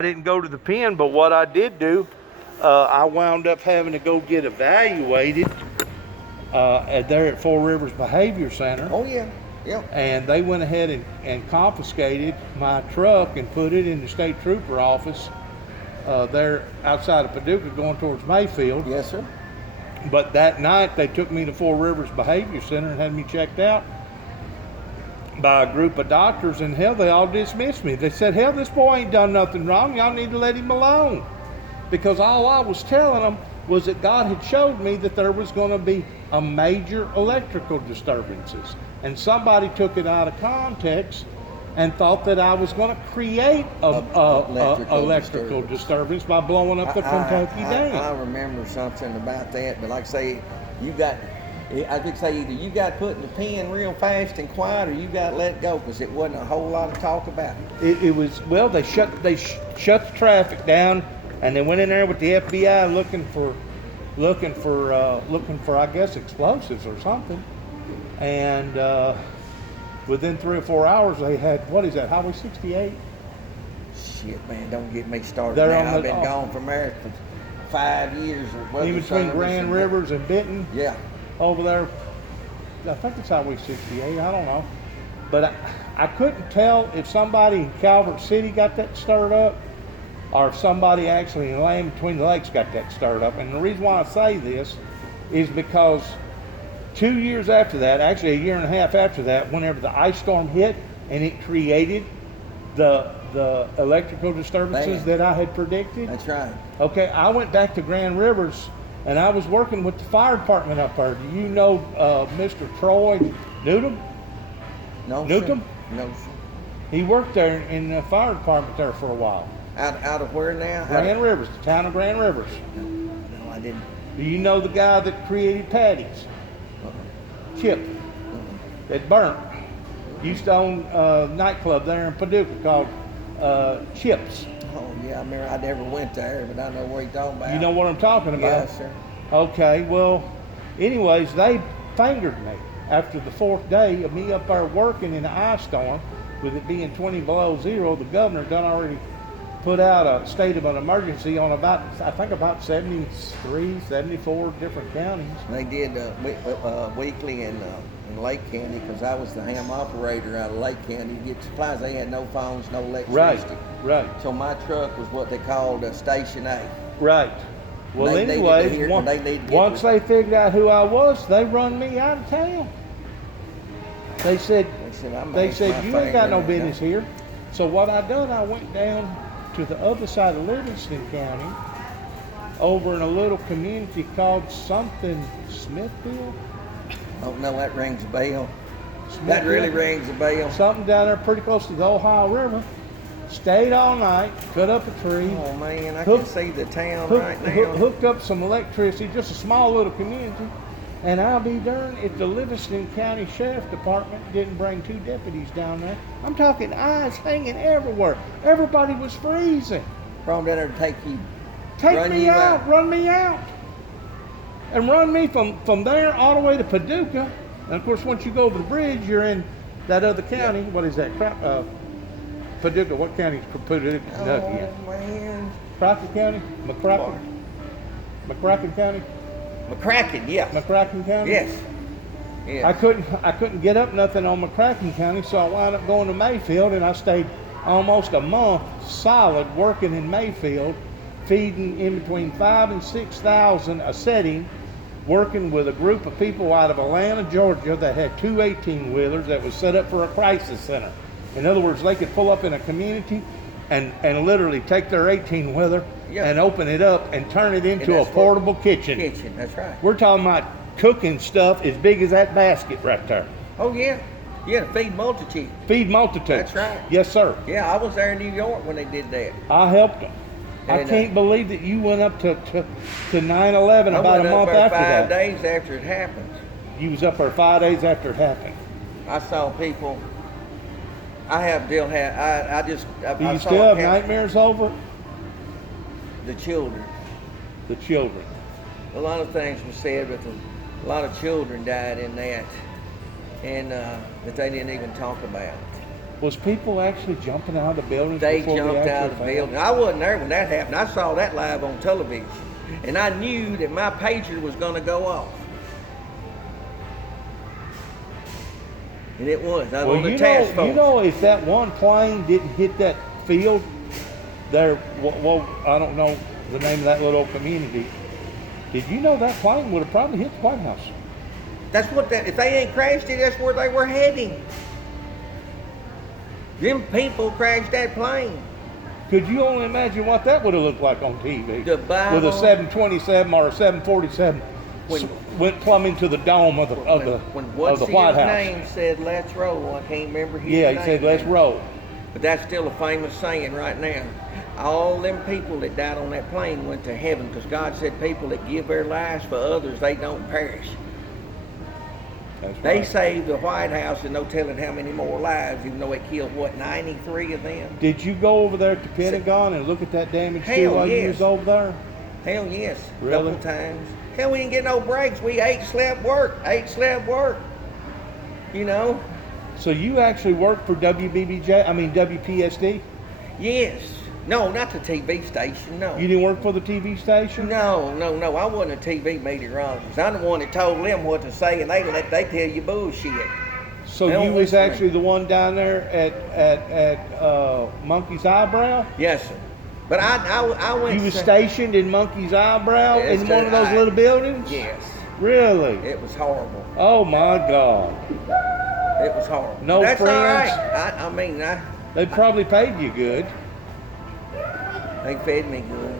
I didn't go to the pen, but what I did do, I wound up having to go get evaluated there at Four Rivers Behavior Center. Oh yeah, yeah. And they went ahead and confiscated my truck and put it in the state trooper office there outside of Paducah going towards Mayfield. Yes, sir. But that night they took me to Four Rivers Behavior Center and had me checked out by a group of doctors, and hell, they all dismissed me. They said, hell, this boy ain't done nothing wrong. Y'all need to let him alone. Because all I was telling them was that God had showed me that there was going to be a major electrical disturbances. And somebody took it out of context and thought that I was going to create a electrical disturbance by blowing up the Kentucky Dam. I remember something about that, but like I say, I could say either you got put in the pen real fast and quiet, or you got let go, because it wasn't a whole lot of talk about it. It was, well, they shut the traffic down, and they went in there with the FBI looking for I guess explosives or something. And within 3 or 4 hours, they had, what is that, Highway 68? Shit, man, don't get me started now. I've been gone from there for 5 years. In between Grand Rivers and Benton. Yeah. Over there, I think it's Highway 68, I don't know. But I couldn't tell if somebody in Calvert City got that stirred up or if somebody actually in Land Between the Lakes got that stirred up. And the reason why I say this is because 2 years after that, actually a year and a half after that, whenever the ice storm hit and it created the electrical disturbances that I had predicted. That's right. Okay, I went back to Grand Rivers and I was working with the fire department up there. Do you know Mr. Troy Newton? No, Newton? Sir. No, sir. He worked there in the fire department there for a while. Out of where now? Grand Rivers, the town of Grand Rivers. No, I didn't. Do you know the guy that created Patty's? Chip. That burnt. Used to own a nightclub there in Paducah called Chips. Oh yeah, I remember. I never went there, but I know what you're talking about. You know what I'm talking about? Yes, sir. Okay, well, anyways, they fingered me after the 4th day of me up there working in the ice storm. With it being 20 below zero, the governor done already put out a state of an emergency on about 73, 74 different counties. They did weekly in Lake County, because I was the ham operator out of Lake County to get supplies. They had no phones, no electricity. Right. So my truck was what they called Station A. Right. Well, anyways, once they figured out who I was, they run me out of town. They said you ain't got no business here. So what I done, I went down to the other side of Livingston County, over in a little community called something Smithfield. Oh no, that rings a bell. That really rings a bell. Something down there pretty close to the Ohio River. Stayed all night, cut up a tree. Oh man, I can see the town right now. Hooked up some electricity, just a small little community. And I'll be darned if the Livingston County Sheriff Department didn't bring 2 deputies down there. I'm talking eyes hanging everywhere. Everybody was freezing. Brought down there to take me out, run me out. And run me from there all the way to Paducah. And of course, once you go over the bridge, you're in that other county. Yeah. What is that? Paducah. What county is Paducah, Kentucky? Oh man. Crockett County? McCracken County? McCracken, yes. McCracken County? Yes. Yes. I couldn't get up nothing on McCracken County, so I wound up going to Mayfield, and I stayed almost a month solid working in Mayfield, feeding in between 5,000 and 6,000 a setting, working with a group of people out of Atlanta, Georgia that had 2 18-wheelers that was set up for a crisis center. In other words, they could pull up in a community and literally take their 18-wheeler and open it up and turn it into a portable kitchen. That's right. We're talking about cooking stuff as big as that basket right there. Oh yeah. Yeah, feed multitudes. Feed multitudes. That's right. Yes, sir. Yeah, I was there in New York when they did that. I helped them. And I can't believe that you went up to 9/11 about a month after that. 5 days after it happened. You was up there 5 days after it happened. I saw people. Do you still have nightmares over the children? The children. A lot of things were said, but a lot of children died in that, and that they didn't even talk about. Was people actually jumping out of the buildings? They before jumped actually out of the fell? building. I wasn't there when that happened. I saw that live on television. And I knew that my pager was going to go off. And it was. I was on the task force. You know, if that one plane didn't hit that field there, well, I don't know the name of that little community. Did you know that plane would have probably hit the White House? That's what if they ain't crashed it, that's where they were heading. Them people crashed that plane. Could you only imagine what that would have looked like on TV? The Bible, with a 727 or a 747 went plumb into the dome of the White House. Name said, "Let's roll." I can't remember his name. Yeah, he said, "Let's roll." But that's still a famous saying right now. All them people that died on that plane went to heaven because God said people that give their lives for others, they don't perish. That's They right. saved the White House and no telling how many more lives, even though it killed, 93 of them? Did you go over there at the Pentagon and look at that damage too Hell while you yes. was over there? Hell yes, Really? couple times. Hell, we didn't get no breaks. We ate, slept, worked. You know? So you actually worked for WPSD? Yes. No, not the TV station, no. You didn't work for the TV station? No. I wasn't a TV meteorologist. I'm the one that told them what to say, and they tell you bullshit. So They you don't was listen to actually the one down there at Monkey's Eyebrow? Yes, sir. But I went. You was stationed in Monkey's Eyebrow Yes, in one of those little buildings? Yes. Really? It was horrible. Oh my God. It was horrible. No That's friends? all right. I mean, They probably paid you good. they fed me good.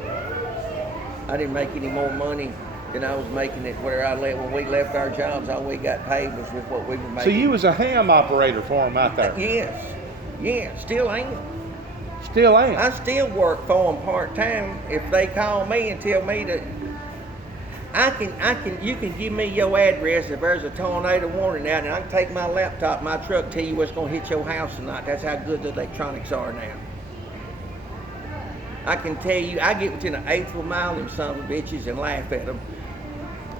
I didn't make any more money than I was making it where I left. When we left our jobs, all we got paid was with what we were making. So you was a ham operator for them out there? Yes, still am. Still ain't. I still work for them part-time. If they call me and tell me that you can give me your address if there's a tornado warning out, and I can take my laptop, my truck, tell you what's going to hit your house tonight. That's how good the electronics are now. I can tell you, I get within an eighth of a mile of them son of bitches and laugh at them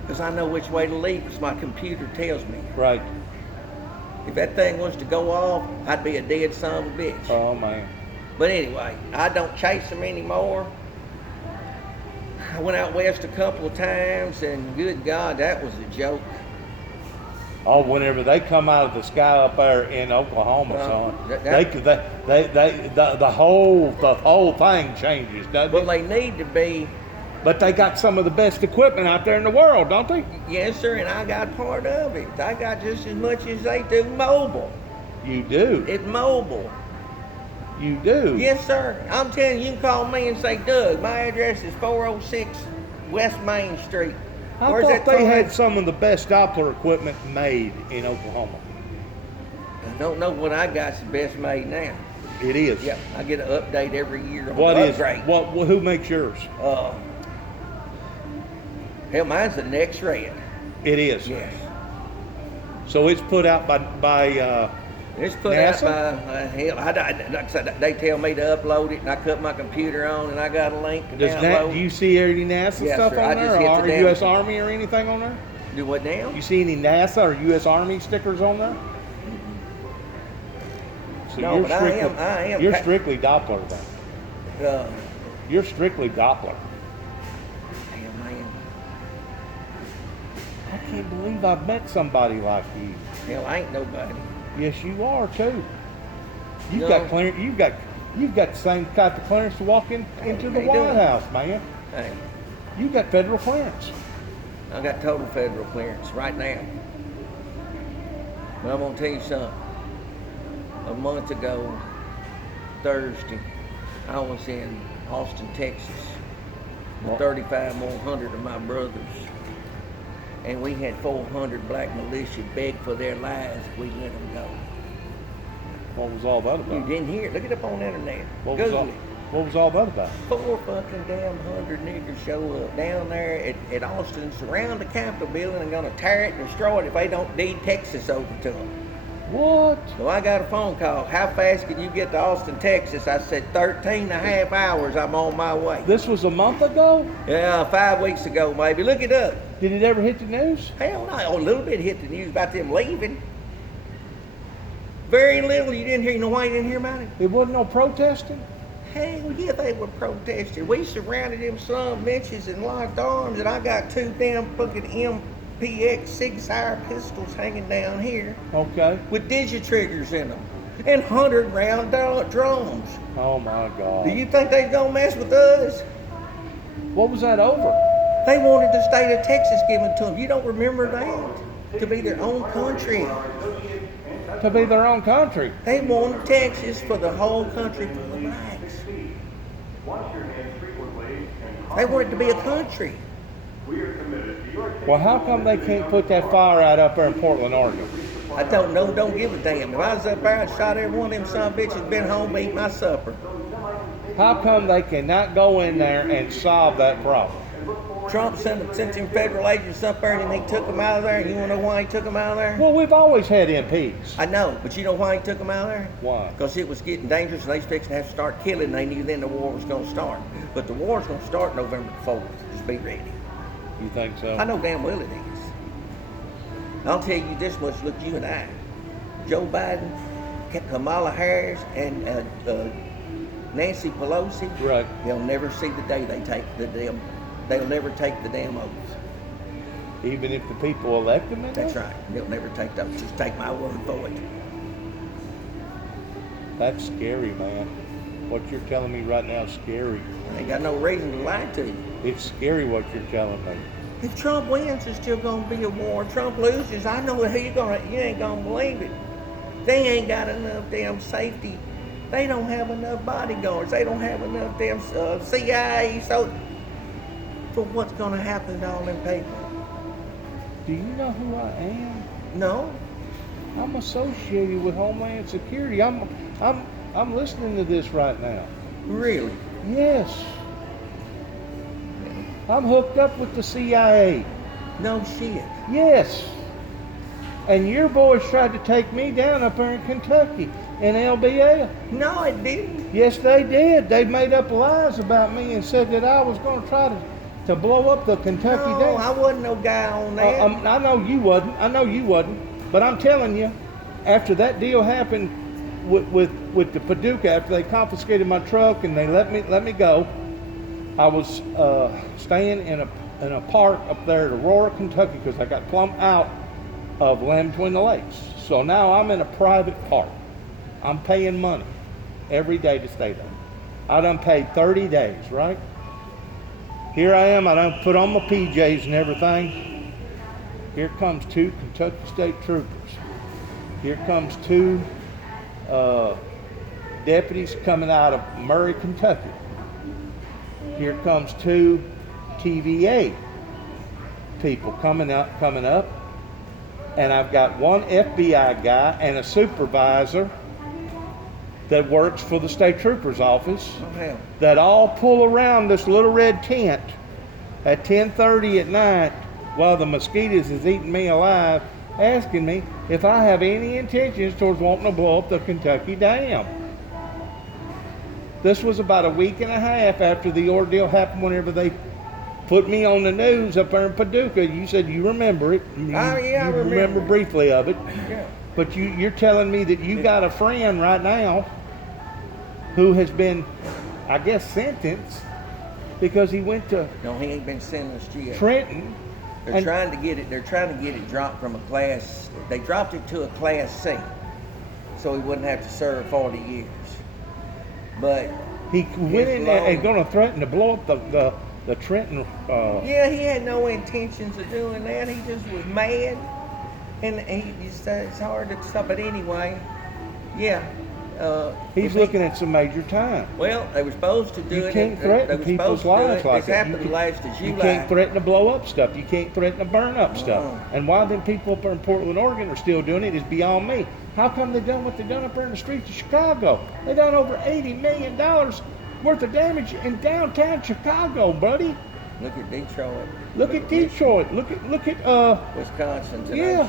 because I know which way to leave because my computer tells me. Right. If that thing was to go off, I'd be a dead son of a bitch. Oh man. But anyway, I don't chase them anymore. I went out west a couple of times, and good God, that was a joke. Oh, whenever they come out of the sky up there in Oklahoma, son, the whole thing changes, doesn't Well, it? they need to be. But they got some of the best equipment out there in the world, don't they? Yes, sir, and I got part of it. I got just as much as they do mobile. You do. It's mobile. You do. Yes, sir. I'm telling you, you can call me and say, Doug, my address is 406 West Main Street. I Where's thought that they tornado? had some of the best Doppler equipment made in Oklahoma. I don't know what I got's the best made now. It is. Yep, I get an update every year on What the is? upgrade. Who makes yours? Hell, mine's the next red. It is. Yes. So it's put out by It's put NASA? out by, hell, like I said, they tell me to upload it, and I cut my computer on, and I got a link to download. Do you see any NASA Yes, stuff sir. on I there, just hit or the U.S. down- Army or anything on there? Do what now? You see any NASA or U.S. Army stickers on there? So No, but I am. You're strictly Doppler then. Uh, You're strictly Doppler. damn, man. I can't believe I've met somebody like you. Hell, I ain't nobody. Yes, you are too. You've No. got clearance. You've got the same type of clearance to walk into the How you White doing? House, man. Hey, You got federal clearance. I got total federal clearance right now. But I'm gonna tell you something. A month ago, Thursday, I was in Austin, Texas, with 3,500 of my brothers. And we had 400 black militia beg for their lives if we let them go. What was all that You about? didn't hear it. Look it up on the internet. What was Google all, it. what was all that about? 4 fucking damn hundred niggers show up down there at Austin, surround the Capitol building and gonna tear it and destroy it if they don't deed Texas over to them. What? So I got a phone call. How fast can you get to Austin, Texas? I said 13 and a half hours. I'm on my way. This was a month ago? Yeah, 5 weeks ago maybe. Look it up. Did it ever hit the news? Hell no. A little bit hit the news about them leaving. Very little. You didn't hear. You know why you didn't hear about it? It wasn't no protesting? Hell yeah, they were protesting. We surrounded them some bitches and locked arms, and I got 2 damn fucking MPX 6-hour pistols hanging down here Okay. with digitriggers in them and 100-round drums. Oh my God. Do you think they gonna mess with us? What was that over? They wanted the state of Texas given to them. You don't remember that? To be their own country. To be their own country. They wanted Texas for the whole country for the blacks. They wanted to be a country. Well, how come they can't put that fire out up there in Portland, Oregon? I don't know, don't give a damn. If I was up there, I'd shot every one of them son of bitches been home eating my supper. How come they cannot go in there and solve that problem? Trump sent them federal agents up there and he took them out of there. And you want to know why he took them out of there? Well, we've always had MPs. I know, but you know why he took them out of there? Why? Because it was getting dangerous and they was fixing to have to start killing. They knew then the war was going to start. But the war's going to start November the 4th. Just be ready. You think so? I know damn well it is. I'll tell you this much, look, you and I. Joe Biden, Kamala Harris, and Nancy Pelosi. Right. They'll never see the day they take the damn. They'll never take the damn oath. Even if the people elect them in there? That's right. They'll never take those. Just take my word for it. That's scary, man. What you're telling me right now is scary. I ain't got no reason to lie to you. It's scary what you're telling me. If Trump wins, there's still gonna be a war. If Trump loses, I know who you ain't gonna believe it. They ain't got enough damn safety. They don't have enough bodyguards. They don't have enough damn CIA. So, for what's gonna happen to all them people? Do you know who I am? No. I'm associated with Homeland Security. I'm listening to this right now. Really? Yes. I'm hooked up with the CIA. No shit. Yes. And your boys tried to take me down up there in Kentucky in LBL. No, it didn't. Yes, they did. They made up lies about me and said that I was going to try to blow up the Kentucky No, Dam. I wasn't no guy on that. I know you wasn't. I know you wasn't. But I'm telling you, after that deal happened with the Paducah, after they confiscated my truck and they let me go, I was staying in a park up there at Aurora, Kentucky, because I got plumb out of Land Between the Lakes. So now I'm in a private park. I'm paying money every day to stay there. I done paid 30 days, right? Here I am. I done put on my PJs and everything. Here comes 2 Kentucky State Troopers. Here comes 2 deputies coming out of Murray, Kentucky. Here comes 2 TVA people coming up, and I've got 1 FBI guy and a supervisor that works for the state trooper's office. Oh, hell. That all pull around this little red tent at 10:30 at night while the mosquitoes is eating me alive, asking me if I have any intentions towards wanting to blow up the Kentucky Dam. This was about a week and a half after the ordeal happened whenever they put me on the news up there in Paducah. You said you remember it. I remember briefly of it. Yeah. But you're telling me that you got a friend right now who has been, I guess, sentenced because he went to No, he ain't been sentenced yet. Trenton. They're trying to get it dropped from a class. They dropped it to a class C, so he wouldn't have to serve 40 years. But He went in there and going to threaten to blow up the Trenton. yeah, he had no intentions of doing that. He just was mad, and it's hard to stop it anyway. Yeah. He's looking at some major time. Well, they were supposed to do it. You can't threaten people's lives like that. It's happened last of July. You can't threaten to blow up stuff. You can't threaten to burn up stuff. And why them people up there in Portland, Oregon are still doing it is beyond me. How come they done what they done up there in the streets of Chicago? They done over $80 million worth of damage in downtown Chicago, buddy. Look at Detroit. Look at Detroit. Look at Wisconsin tonight. Yeah.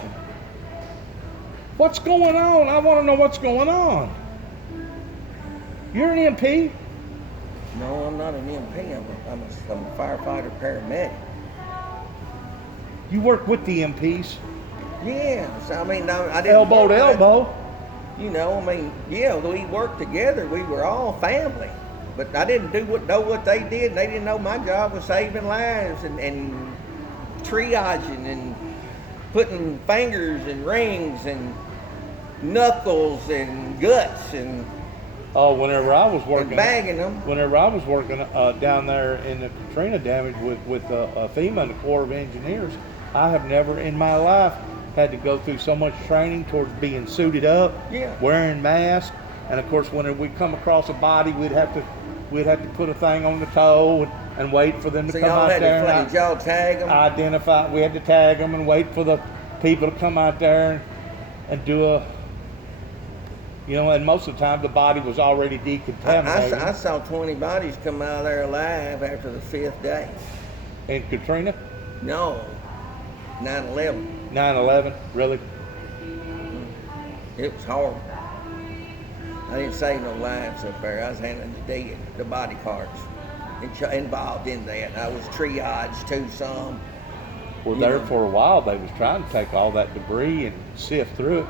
What's going on? I want to know what's going on. You're an MP? No, I'm not an MP. I'm a firefighter paramedic. You work with the MPs? Yes, I mean, no, I didn't. Elbow to elbow. You know, I mean, yeah, we worked together. We were all family. But I didn't know what they did. They didn't know my job was saving lives and triaging and putting fingers and rings and knuckles and guts and Oh, whenever I was working, bagging them. Whenever I was working down there in the Katrina damage with FEMA and the Corps of Engineers, I have never in my life had to go through so much training towards being suited up, wearing masks, and of course, when we come across a body, we'd have to put a thing on the toe and wait for them to come out there. Did y'all tag them? Identify. We had to tag them and wait for the people to come out there and do a. You know, and most of the time the body was already decontaminated. I saw 20 bodies come out of there alive after the 5th day. In Katrina? No, 9/11. 9/11, really? It was horrible. I didn't save no lives up there. I was handling the dead, the body parts, involved in that. I was triaged to some. Well, there for a while they was trying to take all that debris and sift through it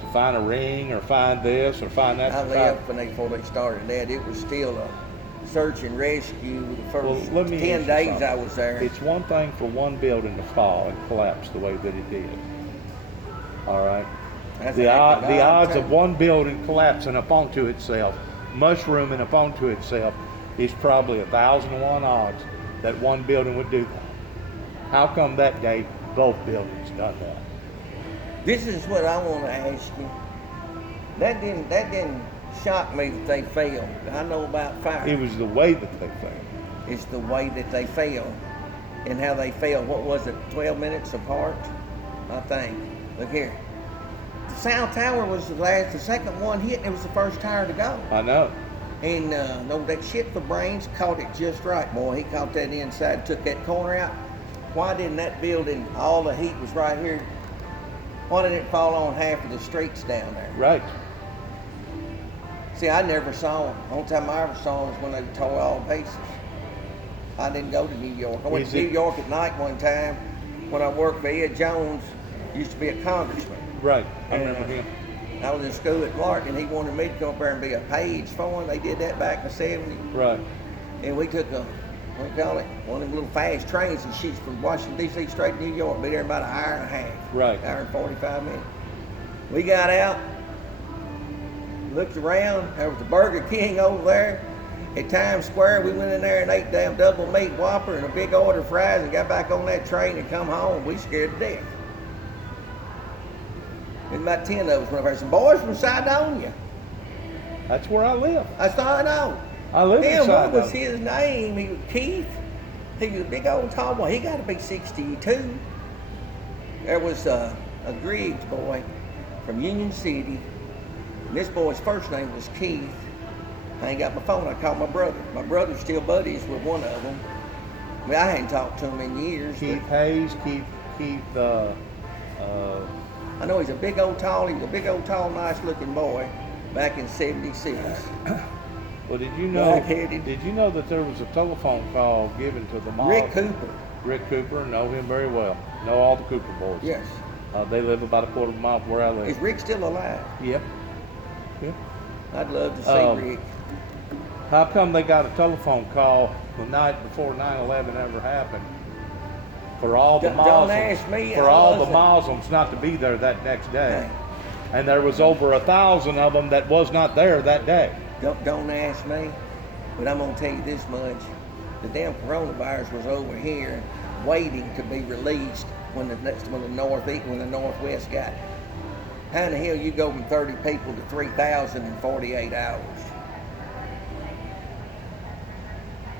to find a ring or find this or find that. I left before they started that. It was still a search and rescue the first 10 days I was there. It's one thing for one building to fall and collapse the way that it did. All right. The odds of one building collapsing up onto itself, mushrooming up onto itself, is probably 1,000-to-1 odds that one building would do that. How come that day both buildings done that? This is what I want to ask you. That didn't shock me that they failed. I know about fire. It was the way that they failed. It's the way that they failed and how they failed. What was it, 12 minutes apart? I think. Look here. The South Tower was the second one hit, and it was the first tower to go. I know. And that shit for brains caught it just right, boy. He caught that inside, took that corner out. Why didn't that building, all the heat was right here, why didn't it fall on half of the streets down there? Right. See, I never saw them. The only time I ever saw them was when they tore all the pieces. I didn't go to New York. I went to New York at night one time when I worked for Ed Jones, used to be a congressman. Right, I remember him. I was in school at Martin, and he wanted me to come up there and be a page for him. They did that back in the 70s. Right. And we took one of them little fast trains and sheets from Washington, D.C. straight to New York. Be there in about an hour and a half. Right. Hour and 45 minutes. We got out, looked around. There was a Burger King over there at Times Square. We went in there and ate damn double meat Whopper and a big order of fries and got back on that train and come home. We scared to death. And about 10 of us went over there. Some boys from Cydonia. That's where I live. That's all I know. I live in What was Cydonia. his name? He was Keith. He was a big old tall boy. He got to be 62. There was a Griggs boy from Union City. And this boy's first name was Keith. I ain't got my phone. I called my brother. My brother's still buddies with one of them. I mean, I hadn't talked to him in years. Keith Hayes, I know he was a big old tall, nice looking boy back in 76. Well, did you know Black-headed. Did you know that there was a telephone call given to the mall? Rick Cooper. Rick Cooper, know him very well. Know all the Cooper boys. Yes. They live about a quarter of a mile from where I live. Is Rick still alive? Yep. Yep. I'd love to see Rick. How come they got a telephone call the night before 9/11 ever happened for all the Muslims? Don't ask me. For all the Muslims not to be there that next day, and there was over 1,000 of them that was not there that day. Don't ask me, but I'm gonna tell you this much: the damn coronavirus was over here, waiting to be released when the Northwest got it. How in the hell you go from 30 people to 3,000 in 48 hours?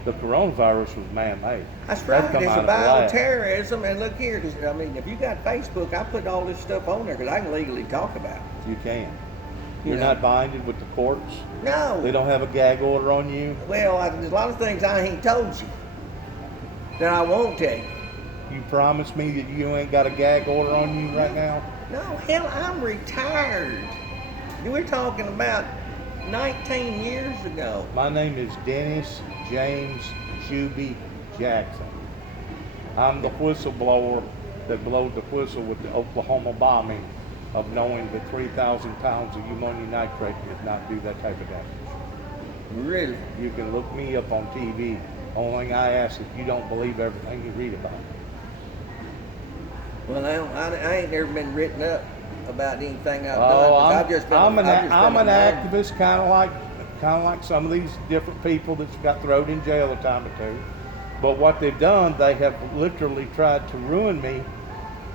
The coronavirus was man-made. That's right. It's a bioterrorism, and look here. I mean, if you got Facebook, I put all this stuff on there because I can legally talk about it. You can. You're not binded with the courts? No. They don't have a gag order on you? Well, there's a lot of things I ain't told you that I won't tell you. You promise me that you ain't got a gag order on you right now? No, hell, I'm retired. We're talking about 19 years ago. My name is Dennis James Juby Jackson. I'm the whistleblower that blowed the whistle with the Oklahoma bombing of knowing that 3,000 pounds of ammonium nitrate did not do that type of damage. Really? You can look me up on TV. Only thing I ask is you don't believe everything you read about. Well, I ain't never been written up about anything I've Oh, done. I've just been. I'm an a man. activist, kind of like some of these different people that's got thrown in jail a time or two. But what they've done, they have literally tried to ruin me.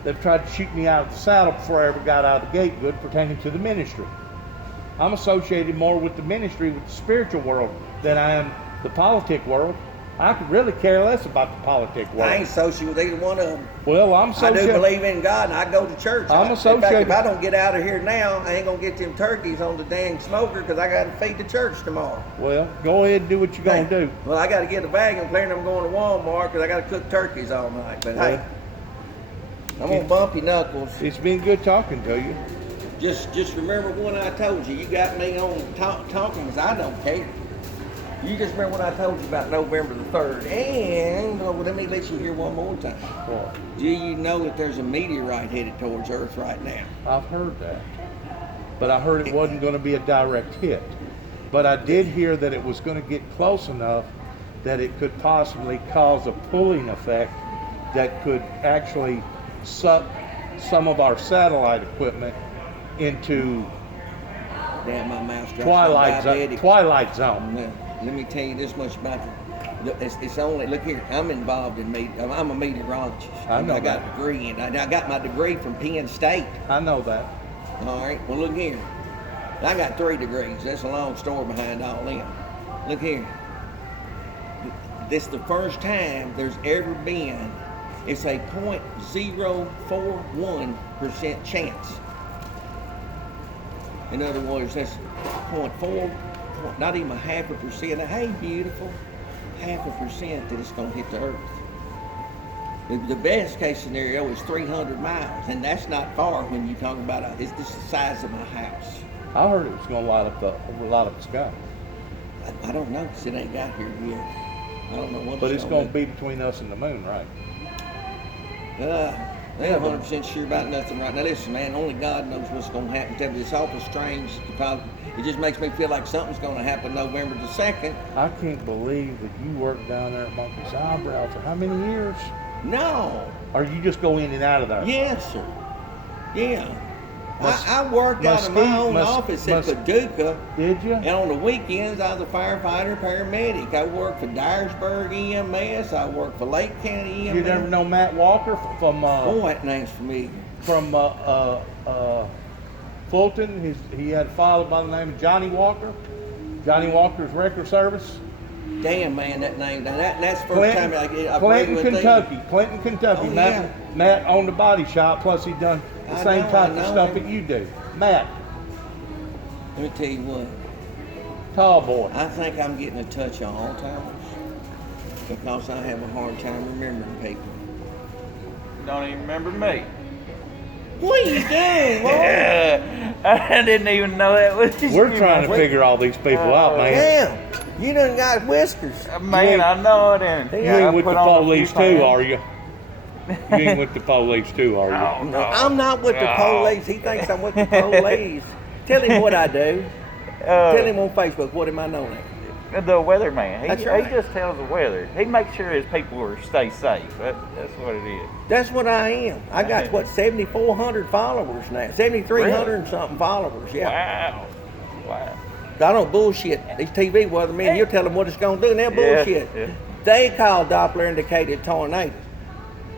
They've tried to shoot me out of the saddle before I ever got out of the gate good pertaining to the ministry. I'm associated more with the ministry, with the spiritual world, than I am the politic world. I could really care less about the politic world. I ain't associated with either one of them. Well, I do believe in God, and I go to church. I'm associated. In fact, if I don't get out of here now, I ain't gonna get them turkeys on the dang smoker because I got to feed the church tomorrow. Well, go ahead and do what you're gonna do. Well, I got to get a vacuum cleaner. I'm going to Walmart because I got to cook turkeys all night. But hey, I'm gonna bump your knuckles. It's been good talking to you. Just remember when I told you. You got me on talking because I don't care. You just remember what I told you about November the 3rd. And let me let you hear one more time. What? Do you know that there's a meteorite headed towards Earth right now? I've heard that. But I heard it wasn't going to be a direct hit. But I did hear that it was going to get close enough that it could possibly cause a pulling effect that could actually suck some of our satellite equipment into Damn, my mouth's dry. Twilight Zone. Now, let me tell you this much about it. It's only, look here, I'm involved in I'm a meteorologist. I know I got a degree in it. I got my degree from Penn State. I know that. All right, well look here. I got 3 degrees. That's a long story behind all them. Look here. This is the first time there's ever been, it's a 0.041% chance. In other words, that's 0.4, not even 0.5%. Hey, beautiful, 0.5% that it's going to hit the Earth. The best case scenario is 300 miles, and that's not far when you talk about it's just the size of my house. I heard it was going to light up the sky. I don't know, because it ain't got here yet. I don't know what. But it's going to be between us and the moon, right? They ain't 100% sure about nothing right now. Listen, man, only God knows what's going to happen. Tell me, it's awful strange. It just makes me feel like something's going to happen November the 2nd. I can't believe that you worked down there at Monkey's Eyebrow for how many years? No. Or you just go in and out of there? Yes, sir. Yeah. I worked out of my own office at Paducah. Did you? And on the weekends, I was a firefighter, paramedic. I worked for Dyersburg EMS. I worked for Lake County EMS. You never know Matt Walker from? Boy, that name's familiar. From Fulton. He had a father by the name of Johnny Walker. Johnny Walker's Record Service. Damn, man, that name. That's the first time I've Clinton, Kentucky. Oh, Matt owned a body shop, plus he done the same type of stuff that you do. Matt. Let me tell you what. Tall boy. I think I'm getting a touch on Alzheimer's because I have a hard time remembering people. Don't even remember me. What are you doing, boy? I didn't even know that was his We're trying to figure all these people out, man. Damn, you done got whiskers. Man, I know it. And You ain't with the police too, are you? You ain't with the police too, are you? No, I'm not with the police. He thinks I'm with the police. Tell him what I do. Tell him on Facebook, what am I known as? The weatherman. That's right. He just tells the weather. He makes sure his people stay safe. That's what it is. That's what I am. I got, 7,400 followers now. 7,300 and something followers, yeah. Wow. I don't bullshit. These TV weathermen, you tell them what it's going to do, and they'll bullshit. Yeah. They call Doppler indicated tornado.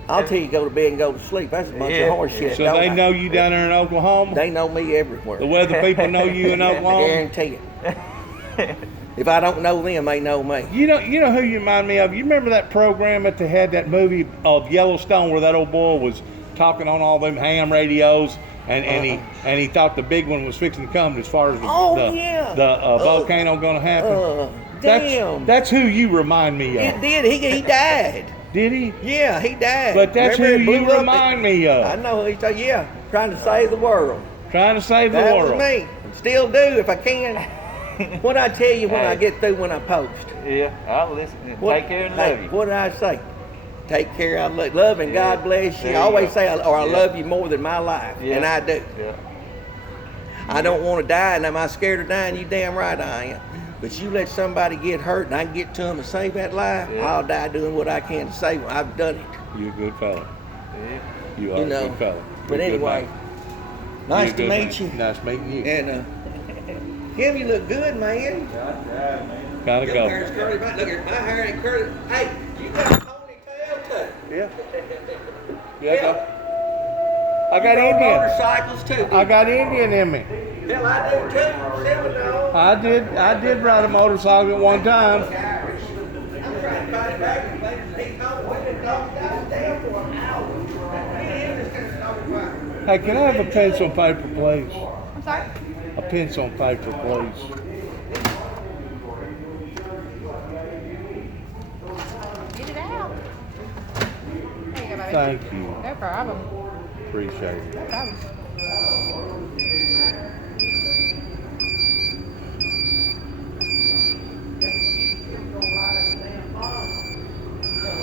I'll tell you, go to bed and go to sleep. That's a bunch of horse shit. So they know you down there in Oklahoma? They know me everywhere. The weather people know you in Oklahoma? I guarantee it. If I don't know them, they know me. You know who you remind me of? You remember that program that they had, that movie of Yellowstone, where that old boy was talking on all them ham radios, and he thought the big one was fixing to come as far as the volcano going to happen. Damn. That's who you remind me of. It did. He died. Did he? Yeah, he died. But that's Remember who you remind me of. I know who he's talking. Yeah, trying to save the world. Trying to save the world. That was me. Still do if I can. What I tell you when I get through when I post? Yeah, I'll listen. Take care and love you. What did I say? Take care, I love and God bless you. I always say, I love you more than my life, and I do. Yeah. I don't want to die, and am I scared of dying? You damn right I am. But you let somebody get hurt, and I can get to them and save that life, I'll die doing what I can to save them. I've done it. You're a good fella. Yeah. You are a good fella. But You're a good anyway, man. nice to meet you. Nice meeting you. And Kim, you look good, man. Gotta Your go. hair's curly back. Look at my hair ain't curly. Hey, you got a ponytail too. Yeah. Yeah. I got You rode Indian. motorcycles too. I got Indian in me. Hell, I do too. Seminole. I did ride a motorcycle at one time. I'm trying to find back and he's home. We didn't talk down for an hour. Me and him just kind of started fighting. Hey, can I have a pencil and paper, please? I'm sorry? A pencil and paper, please. Get it out. There you go, baby. Thank you. No problem. Appreciate it. No problem.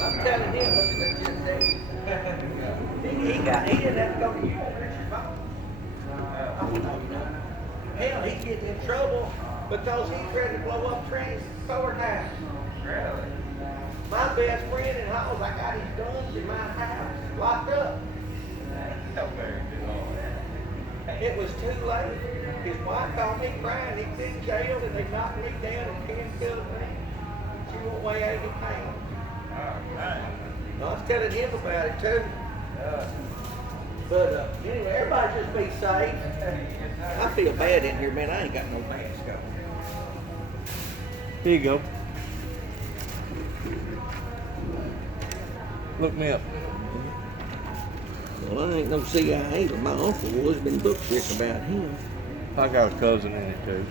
I'm telling him, look at that just there. He didn't have to go to you. Hell, he's getting in trouble because he's ready to blow up Trent's solar house. Really? My best friend in Halls, I got his guns in my house, locked up. It was too late. His wife called me crying. He's in jail and they knocked me down and handcuffed me. She won't weigh 80 pounds. I was telling him about it too. But anyway, everybody just be safe. I feel bad in here, man. I ain't got no mask on. Here you go. Look me up. Well, I ain't no CIA, but my uncle was. Been books written about him. I got a cousin in it too.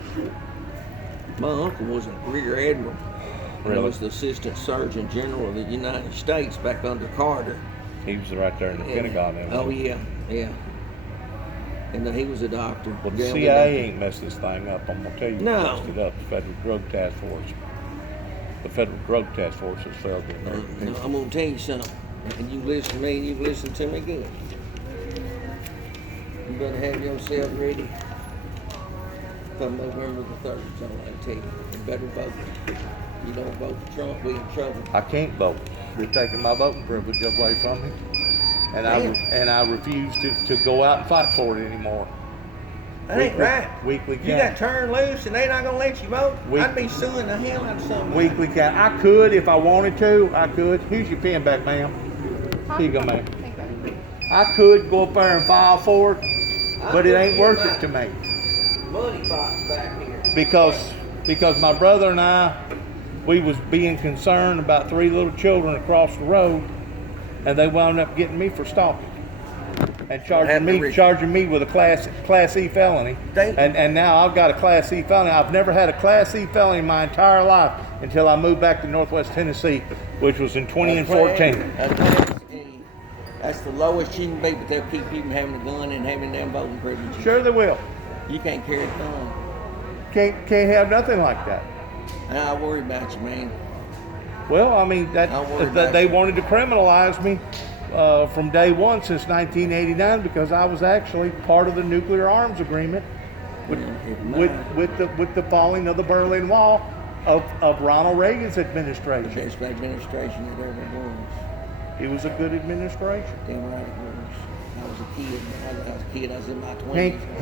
My uncle was a rear admiral. He Really? was the assistant surgeon general of the United States back under Carter. He was right there in the Pentagon. Then, Oh wasn't he? yeah. And he was a doctor. Well, the Yeah, CIA ain't messed this thing up. I'm gonna tell you, No. who messed it up. The Federal Drug Task Force. The Federal Drug Task Force has failed the No, American people. I'm gonna tell you something, and you listen to me, and you listen to me good. You better have yourself ready for November the 3rd. That's all I can tell you. You better vote. You don't vote for Trump, we in trouble. I can't vote. They're taking my voting privilege away from me, and I refuse to go out and fight for it anymore. That ain't right. Weekly You count. got turned loose, and they not gonna let you vote. Week- I'd be suing the hell out of somebody. Weekly count. I could if I wanted to. I could. Here's your pen back, ma'am. Here you go, ma'am. Thank you. I could go up there and file for it, but it ain't worth it to me Money box back here. because my brother and I, we was being concerned about 3 little children across the road, and they wound up getting me for stalking and charging me with a class E felony. And now I've got a class E felony. I've never had a class E felony in my entire life until I moved back to Northwest Tennessee, which was in 2014. That's the lowest you can be, but they'll keep you from having a gun and having them voting privileges. Sure they will. You can't carry a gun. Can't have nothing like that. I worry about you, man. Well, I mean, Don't worry about they it. wanted to criminalize me from day one since 1989 because I was actually part of the nuclear arms agreement with the falling of the Berlin Wall of Ronald Reagan's The administration. best administration that ever was. It was a good administration. Damn right it was. I was a kid. I was in my 20s.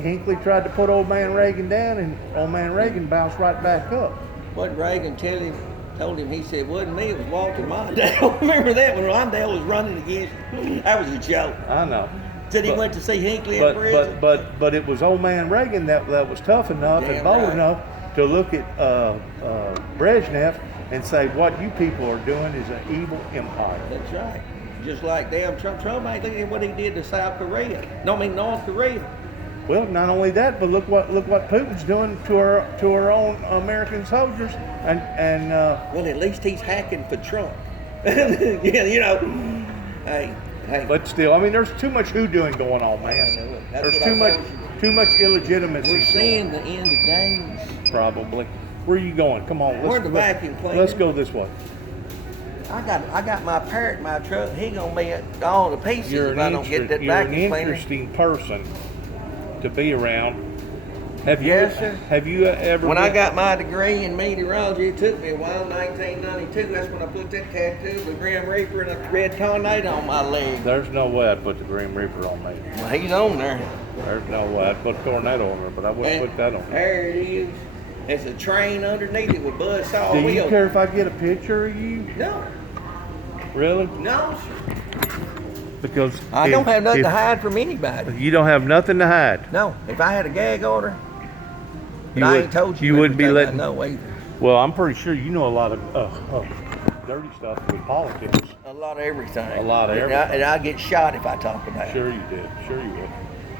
Hinckley tried to put old man Reagan down, and old man Reagan bounced right back up. What Reagan told him, he said, wasn't me, it was Walter Mondale. Remember that when Mondale was running against you? That was a joke. I know. Said he went to see Hinckley in prison. But it was old man Reagan that was tough enough and Damn bold right. enough to look at Brezhnev and say, what you people are doing is an evil empire. That's right. Just like damn Trump ain't looking at what he did to South Korea. No, I mean North Korea. Well, not only that, but look what Putin's doing to our own American soldiers, and Well, at least he's hacking for Trump. Yeah, you know. Hey. but still, I mean, there's too much hoodooing going on, man. That's There's what I too much illegitimacy. We're seeing the end of days. Probably. Where are you going? Come on, Where's the vacuum cleaner? Let's go this way. I got my parrot in my truck. He gonna be all the pieces You're if I don't get that an vacuum cleaner. interesting person to be around Have you? Yes, sir. Have you ever? When I been- got my degree in meteorology, it took me a while, 1992. That's when I put that tattoo of the Grim Reaper and a red tornado on my leg. There's no way I'd put the Grim Reaper on me. Well, he's on there. There's no way I'd put a tornado on her, but I wouldn't And put that on her. there it is. There's a train underneath it with buzzsaw Do you wheels. care if I get a picture of you? No, Really? no, sir. Because I don't have nothing to hide from anybody. You don't have nothing to hide. No, if I had a gag order, but You I would- ain't told you. you wouldn't be everything letting- I know either. Well, I'm pretty sure you know a lot of dirty stuff with politics. A lot of everything. A lot of And I get shot if I talk about it. Sure you did. Sure you would.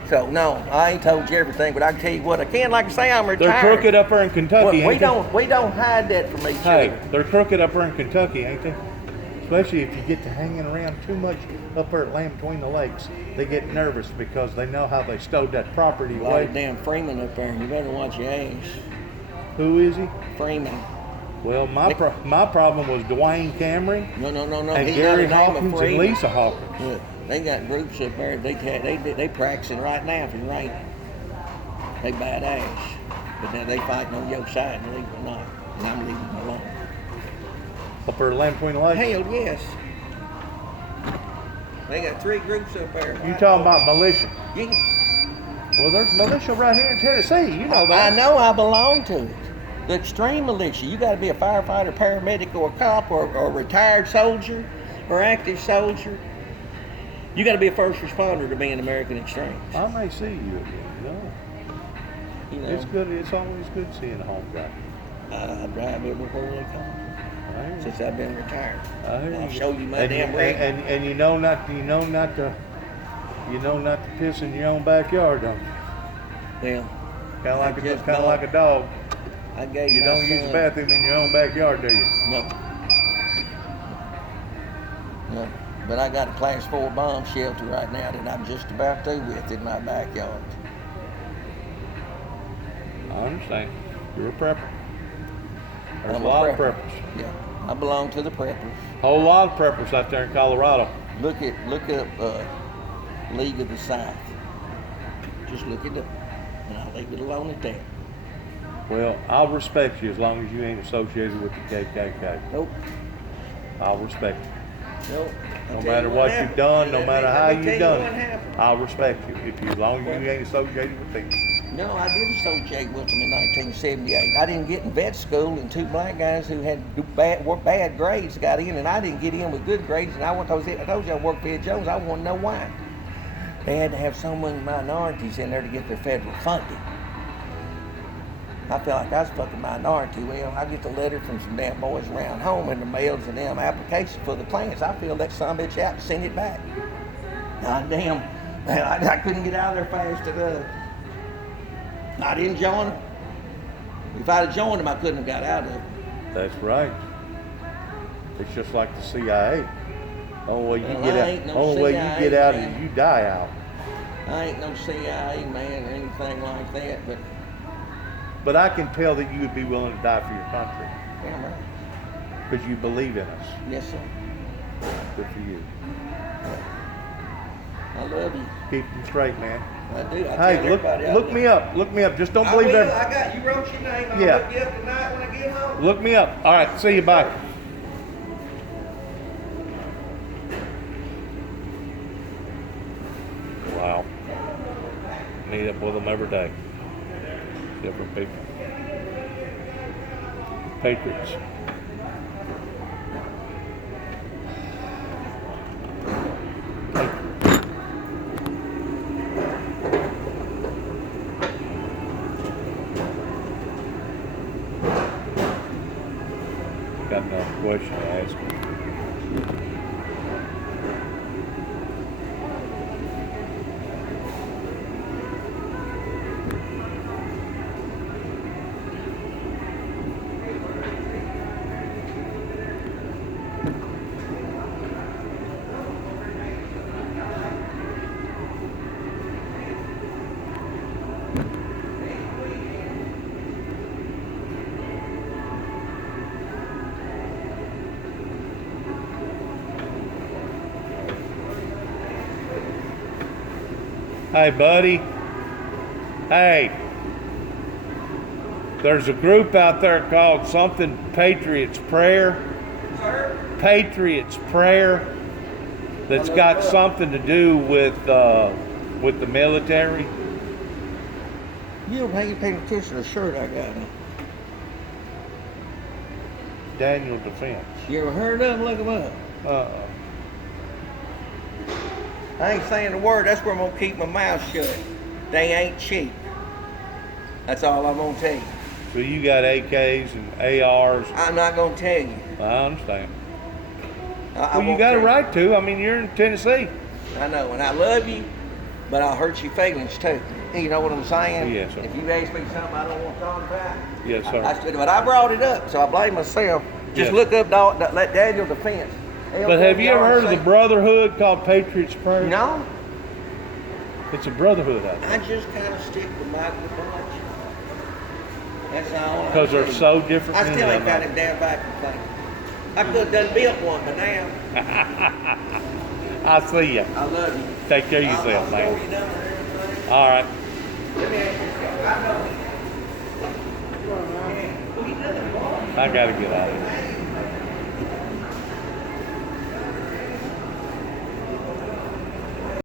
So no, I ain't told you everything, but I can tell you what I can. Like I say, I'm They're retired. crooked up there in Kentucky, we ain't they? don't hide that from each Hey, other. they're crooked up there in Kentucky, ain't they? Especially if you get to hanging around too much up there at Land Between the Lakes. They get nervous because they know how they stowed that property A lot away. of damn Freeman up there. You better watch your ass. Who is he? Freeman. Well, my problem was Dwayne Cameron No. and He's Gary not a name of Hawkins and Freeman. Lisa Hawkins. Look, they got groups up there. They practicing right now if it's raining. They badass, but then they fighting on your side, believe it or not, and I'm leaving them alone. Up there at Land Between the Lakes. Hell yes. They got 3 groups up there. You talking about militia? Yes. Well, there's militia right here in Tennessee. You know I that. know I belong to it. The extreme militia. You got to be a firefighter, paramedic, or a cop, or a retired soldier, or active soldier. You got to be a first responder to be in American Extremes. I may see you again. No, You know, it's good. It's always good seeing a home guy. I drive everywhere they come I hear you. since I've been retired. I hear I'll you. show you my and, damn you- rig. and you know not to piss in your own backyard, don't you? Well, Kind I of just like a dog. I gave You my don't use the son- bathroom in your own backyard, do you? No. No. But I got a class 4 bomb shelter right now that I'm just about through with in my backyard. I understand. You're a prepper. There's I'm a lot of prepper. preppers. Yeah. I belong to the preppers. Whole lot of preppers out there in Colorado. Look up League of the South. Just look it up. And I'll leave it alone at that. Well, I'll respect you as long as you ain't associated with the KKK. Nope. I'll respect you. Nope. No matter what you've done, no matter how you've done What it, happened. I'll respect you as long as you ain't associated with them. No, I did associate with them in 1978. I didn't get in vet school, and 2 black guys who had bad grades got in, and I didn't get in with good grades. And I told you I worked for Ed Jones. I want to know why. They had to have so many minorities in there to get their federal funding. I felt like I was a fucking minority. Well, I get the letter from some damn boys around home in the mail to them application for the plans. I filled that son of a bitch out and sent it back. God damn, I couldn't get out of there fast enough. I didn't join them. If I'd have joined them, I couldn't have got out of it. That's right. It's just like the CIA. Only way you Well, get I out. ain't no Only way you CIA get out man. is you die out. I ain't no CIA man or anything like that, But I can tell that you would be willing to die for your country damn right. because you believe in us. Yes, sir. Good for you. I love you. Keep them straight, man. I do. I tell Hey, everybody I look love me up. Look me up. Just don't I believe will. every. I got you. Wrote your name. I'll Yeah. look you up tonight when I get home. Look me up. All right. See you. Bye. Wow. Meet up with them every day. Different people. Patriots. Got another question to ask you. Hey, buddy. Hey. There's a group out there called something Patriots Prayer. Patriots Prayer. That's got something to do with the military. You don't think you're paying attention to the shirt I got on. Daniel Defense. You ever heard of them? Look them up. I ain't saying a word. That's where I'm going to keep my mouth shut. They ain't cheap. That's all I'm going to tell you. So you got AKs and ARs. I'm not going to tell you. I understand. I Well, you won't got a tell you. right to. I mean, you're in Tennessee. I know, and I love you, but I'll hurt your feelings too. You know what I'm saying? Yes, sir. If you ask me something I don't want to talk about, Yes, sir. but I brought it up, so I blame myself. Just Yes. look up let Daniel Defense. But have you ever heard of the brotherhood called Patriots Prayer? No, It's a brotherhood out there. I just kind of stick with my bunch. That's all. Because they're so different. I than still ain't them. got him down back and thing. I could have done built one, but now I see you. I love you. Take care of I'll yourself, slow man. you down and everything. All right. Let me ask you something. I know. I got to get out of here.